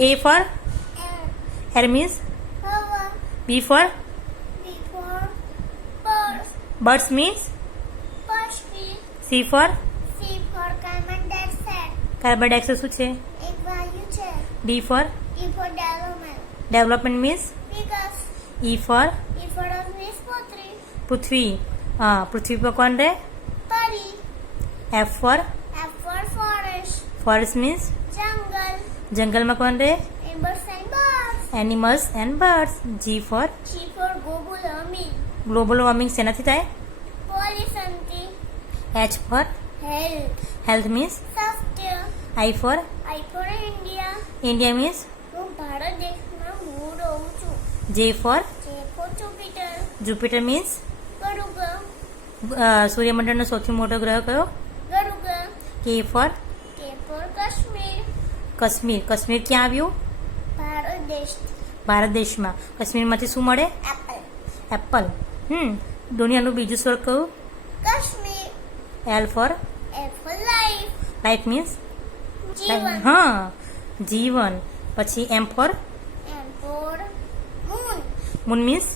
A for air means B for birds means C for carbon dioxide શું છે? D for development means E for પૃથ્વી. પૃથ્વી પર કોણ રહે? F for forest means જંગલમાં કોણ રહે? Animals and birds. G for global warming શેનાથી થાય? H for health means I for India means J for Jupiter means સૂર્યમંડળનો સૌથી મોટો ગ્રહ કયો? K for Kashmir. કાશ્મીર ક્યાં આવ્યું? ભારત દેશમાં. કાશ્મીરમાંથી શું મળે? એપલ. દુનિયાનું બીજું સ્વર્ગ કયું? L for life means જીવન. પછી M for moon means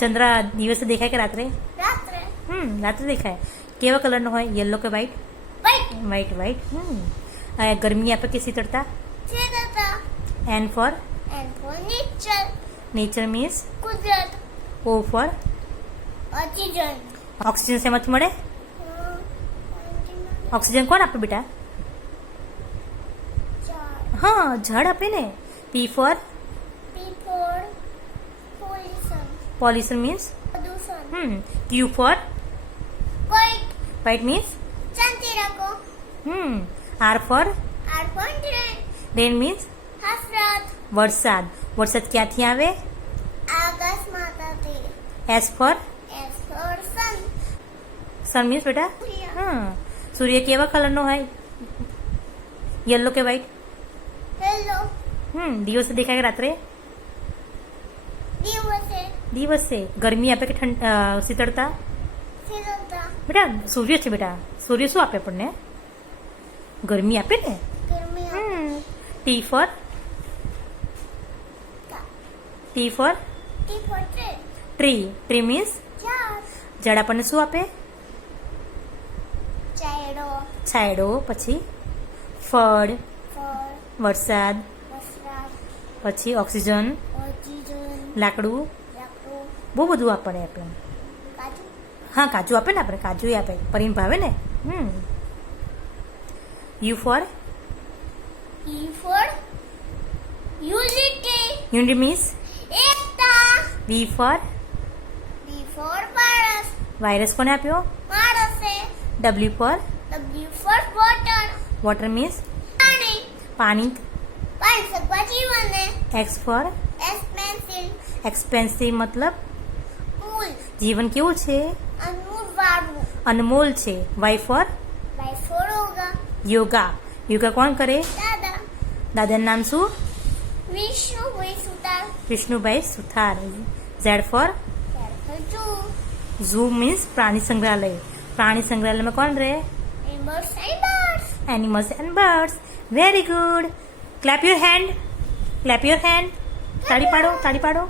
ચંદ્ર દિવસે દેખાય કે રાત્રે? રાત્રે દેખાય. કેવા કલરનો હોય? યલો કે વ્હાઈટ? વ્હાઈટ. ગરમી આપે કે શીતળતા? N for nature means O for oxygen શેમાંથી મળે? ઓક્સિજન કોણ આપે બેટા? ઝાડ આપે ને. P for pollution means Q for white means R for rain means વરસાદ. વરસાદ ક્યાંથી આવે? S for sun means બેટા સૂર્ય કેવા કલરનો હોય? યલો કે વ્હાઈટ? દિવસે દેખાય કે રાત્રે? દિવસે. ગરમી આપે કે શીતળતા? બેટા સૂર્ય છે બેટા. સૂર્ય શું આપે આપણને? ગરમી આપે ને. T for tree. Tree means ઝાડ આપણને શું આપે? છાંયડો. પછી ફળ, વરસાદ, પછી ઓક્સિજન, લાકડું, બહુ બધું આપણને આપે. કાજુ આપે ને. આપણે કાજુ આપે. પરીને ભાવે ને. U for unity means V for virus કોને આપ્યો? W for water means પાણી. X for expensive મતલબ જીવન કેવું છે? અનમોલ છે. Y for yoga. યોગા કોણ કરે? દાદાનું નામ શું? વિષ્ણુભાઈ સુથાર. Z for zoo means પ્રાણી સંગ્રહાલય. પ્રાણી સંગ્રહાલયમાં કોણ રહે? Animals and birds. Very good. Clap your hand. તાળી પાડો.